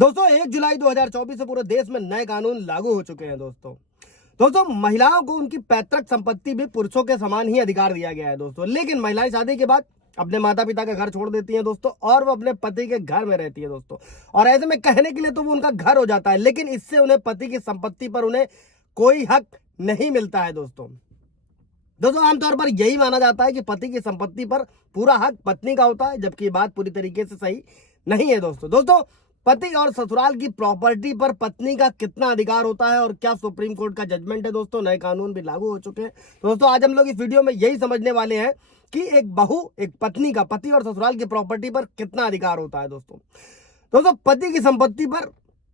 दोस्तों 1 जुलाई 2024 से पूरे देश में नए कानून लागू हो चुके हैं। दोस्तों महिलाओं को उनकी पैतृक संपत्ति भी पुरुषों के समान ही अधिकार दिया गया है दोस्तों। लेकिन महिलाएं शादी के बाद अपने माता पिता का घर छोड़ देती हैं दोस्तों, और वो अपने पति के घर में रहती है दोस्तों। और ऐसे में कहने के लिए तो वो उनका घर हो जाता है, लेकिन इससे उन्हें पति की संपत्ति पर उन्हें कोई हक नहीं मिलता है दोस्तों आमतौर पर यही माना जाता है कि पति की संपत्ति पर पूरा हक पत्नी का होता है, जबकि ये बात पूरी तरीके से सही नहीं है दोस्तों पति और ससुराल की प्रॉपर्टी पर पत्नी का कितना अधिकार होता है और क्या सुप्रीम कोर्ट का जजमेंट है दोस्तों। नए कानून भी लागू हो चुके हैं दोस्तों। आज हम लोग इस वीडियो में यही समझने वाले हैं कि एक बहू, एक पत्नी का पति और ससुराल की प्रॉपर्टी पर कितना अधिकार होता है दोस्तों पति की संपत्ति पर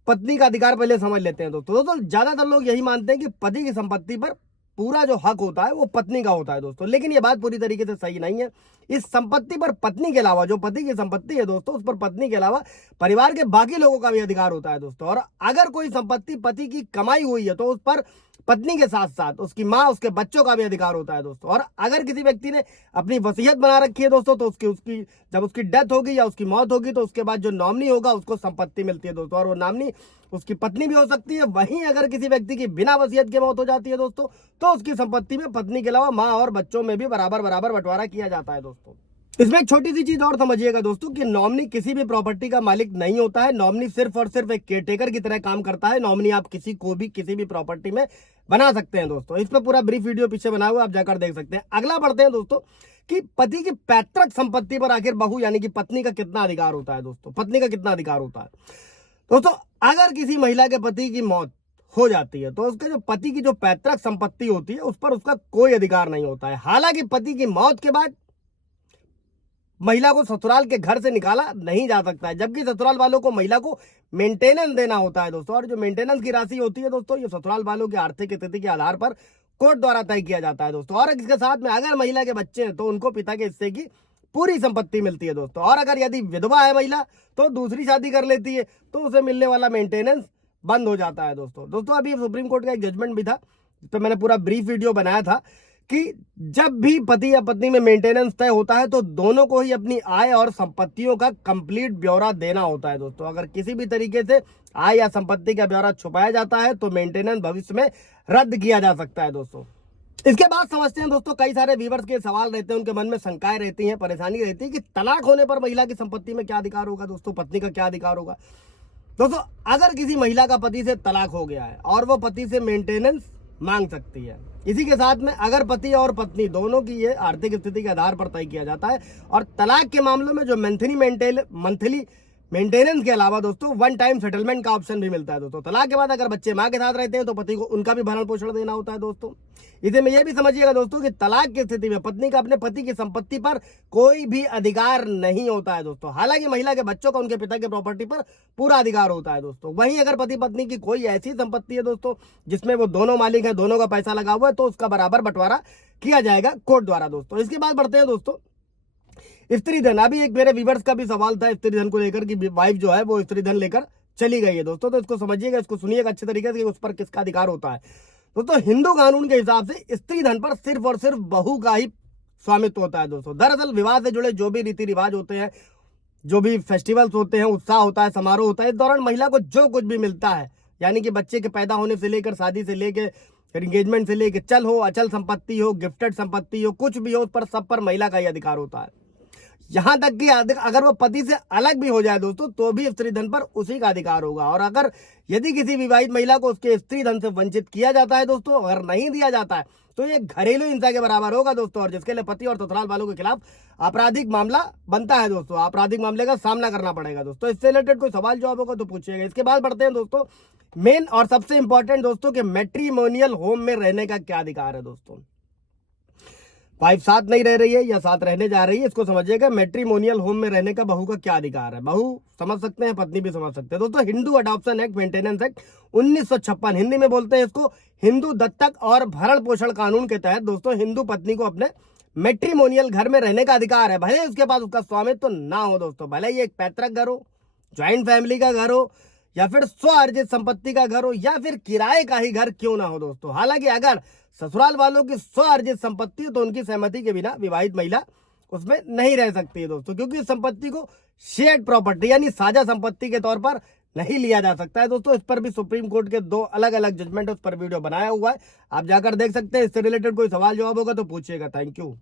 पत्नी का अधिकार पहले समझ लेते हैं दोस्तों ज्यादातर लोग यही मानते हैं कि पति की संपत्ति पर पूरा जो हक होता है वो पत्नी का होता है दोस्तों, लेकिन ये बात पूरी तरीके से सही नहीं है। इस संपत्ति पर पत्नी के अलावा, जो पति की संपत्ति है दोस्तों, उस पर पत्नी के अलावा परिवार के बाकी लोगों का भी अधिकार होता है दोस्तों। और अगर कोई संपत्ति पति की कमाई हुई है तो उस पर पत्नी के साथ साथ उसकी माँ, उसके बच्चों का भी अधिकार होता है दोस्तों। और अगर किसी व्यक्ति ने अपनी वसीयत बना रखी है दोस्तों, तो उसकी जब उसकी डेथ होगी या उसकी मौत होगी तो उसके बाद जो नॉमिनी होगा उसको संपत्ति मिलती है दोस्तों, और वो नॉमिनी उसकी पत्नी भी हो सकती है। वहीं अगर किसी व्यक्ति की बिना वसीयत के मौत हो जाती है दोस्तों, तो उसकी संपत्ति में पत्नी के अलावा माँ और बच्चों में भी बराबर बंटवारा किया जाता है दोस्तों। इसमें एक छोटी सी चीज और समझिएगा दोस्तों कि नॉमिनी किसी भी प्रॉपर्टी का मालिक नहीं होता है। नॉमिनी सिर्फ और सिर्फ एक केयरटेकर की तरह काम करता है। नॉमिनी आप किसी को भी किसी भी प्रॉपर्टी में बना सकते हैं दोस्तों। इस पर पूरा ब्रीफ वीडियो पीछे बना हुआ, आप जाकर देख सकते हैं। अगला बढ़ते हैं दोस्तों कि पति की पैतृक संपत्ति पर आखिर बहू यानी कि पत्नी का कितना अधिकार होता है दोस्तों। पत्नी का कितना अधिकार होता है दोस्तों। अगर किसी महिला के पति की मौत हो जाती है तो उसके जो पति की जो पैतृक संपत्ति होती है उस पर उसका कोई अधिकार नहीं होता है। हालांकि पति की मौत के बाद महिला को ससुराल के घर से निकाला नहीं जा सकता है, जबकि ससुराल वालों को महिला को मेंटेनेंस देना होता है दोस्तों। और जो मेंटेनेंस की राशि होती है दोस्तों, ये ससुराल वालों की आर्थिक स्थिति के आधार पर कोर्ट द्वारा तय किया जाता है दोस्तों। और इसके साथ में अगर महिला के बच्चे हैं तो उनको पिता के हिस्से की पूरी संपत्ति मिलती है दोस्तों। और अगर यदि विधवा है महिला तो दूसरी शादी कर लेती है तो उसे मिलने वाला मेंटेनेंस बंद हो जाता है दोस्तों अभी सुप्रीम कोर्ट का एक जजमेंट भी था, जिस पर मैंने पूरा ब्रीफ वीडियो बनाया था कि जब भी पति या पत्नी में मेंटेनेंस तय होता है तो दोनों को ही अपनी आय और संपत्तियों का कंप्लीट ब्यौरा देना होता है दोस्तों। अगर किसी भी तरीके से आय या संपत्ति का ब्यौरा छुपाया जाता है तो मेंटेनेंस भविष्य में रद्द किया जा सकता है दोस्तों। इसके बाद समझते हैं दोस्तों, कई सारे व्यूअर्स के सवाल रहते हैं, उनके मन में शंकाएं रहती हैं, परेशानी रहती है कि तलाक होने पर महिला की संपत्ति में क्या अधिकार होगा दोस्तों, पत्नी का क्या अधिकार होगा दोस्तों। अगर किसी महिला का पति से तलाक हो गया है और वो पति से मेंटेनेंस मांग सकती है। इसी के साथ में अगर पति और पत्नी दोनों की ये आर्थिक स्थिति के आधार पर तय किया जाता है। और तलाक के मामलों में जो मंथली मेंटेनेंस के अलावा दोस्तों वन टाइम सेटलमेंट का ऑप्शन भी मिलता है दोस्तों। तलाक के बाद अगर बच्चे मां के साथ रहते हैं तो पति को उनका भी भरण पोषण देना होता है दोस्तों। इसे में यह भी समझिएगा दोस्तों कि तलाक की स्थिति में पत्नी का अपने पति की संपत्ति पर कोई भी अधिकार नहीं होता है दोस्तों। हालांकि महिला के बच्चों का उनके पिता की प्रॉपर्टी पर पूरा अधिकार होता है दोस्तों। वहीं अगर पति पत्नी की कोई ऐसी संपत्ति है दोस्तों जिसमें वो दोनों मालिक हैं, दोनों का पैसा लगा हुआ है, तो उसका बराबर बंटवारा किया जाएगा कोर्ट द्वारा दोस्तों। इसके बाद बढ़ते हैं दोस्तों स्त्री धन। अभी एक मेरे व्यूअर्स का भी सवाल था स्त्री धन को लेकर कि वाइफ जो है वो स्त्री धन लेकर चली गई है दोस्तों, तो इसको समझिएगा, इसको सुनिएगा अच्छे तरीके से, उस पर किसका अधिकार होता है दोस्तों। हिंदू कानून के हिसाब से स्त्री धन पर सिर्फ और सिर्फ बहू का ही स्वामित्व होता है दोस्तों। दरअसल विवाह से जुड़े जो भी रीति रिवाज होते हैं, जो भी फेस्टिवल्स होते हैं, उत्साह होता है, समारोह होता है, इस दौरान महिला को जो कुछ भी मिलता है, यानी कि बच्चे के पैदा होने से लेकर शादी से लेकर एंगेजमेंट से लेकर चल हो, अचल संपत्ति हो, गिफ्टेड संपत्ति हो, कुछ भी हो, उस पर सब पर महिला का ही अधिकार होता है। यहां तक कि अगर वो पति से अलग भी हो जाए दोस्तों तो भी स्त्री धन पर उसी का अधिकार होगा। और अगर यदि किसी विवाहित महिला को उसके स्त्री धन से वंचित किया जाता है दोस्तों, अगर नहीं दिया जाता है तो ये घरेलू हिंसा के बराबर होगा दोस्तों, और जिसके लिए पति और ससुराल वालों के खिलाफ आपराधिक मामला बनता है दोस्तों। आपराधिक मामले का सामना करना पड़ेगा दोस्तों। इससे रिलेटेड कोई सवाल जवाब होगा तो पूछिएगा। इसके बाद बढ़ते हैं दोस्तों मेन और सबसे इंपॉर्टेंट दोस्तों के मैट्रिमोनियल होम में रहने का क्या अधिकार है दोस्तों। वाइफ साथ नहीं रह रही है या साथ रहने जा रही है, इसको समझिएगा मैट्रिमोनियल होम में रहने का बहू का क्या अधिकार है। बहू समझ सकते हैं, पत्नी भी समझ सकते हैं दोस्तों। Hindu adoption act, maintenance act 1956, Hindi में बोलते हैं इसको हिंदू दत्तक और भरण पोषण कानून के तहत दोस्तों हिंदू पत्नी को अपने मैट्रिमोनियल घर में रहने का अधिकार है। भले उसके पास उसका स्वामित्व तो ना हो दोस्तों, भले ये एक पैतृक घर हो, ज्वाइंट फैमिली का घर हो, या फिर स्व अर्जित संपत्ति का घर हो, या फिर किराए का ही घर क्यों ना हो दोस्तों। हालांकि अगर ससुराल वालों की स्व अर्जित संपत्ति हो तो उनकी सहमति के बिना विवाहित महिला उसमें नहीं रह सकती है दोस्तों, क्योंकि इस संपत्ति को शेयर्ड प्रॉपर्टी यानी साझा संपत्ति के तौर पर नहीं लिया जा सकता है दोस्तों। इस पर भी सुप्रीम कोर्ट के 2 अलग अलग जजमेंट उस पर वीडियो बनाया हुआ है, आप जाकर देख सकते हैं। इससे रिलेटेड कोई सवाल जवाब होगा तो पूछिएगा। Thank you.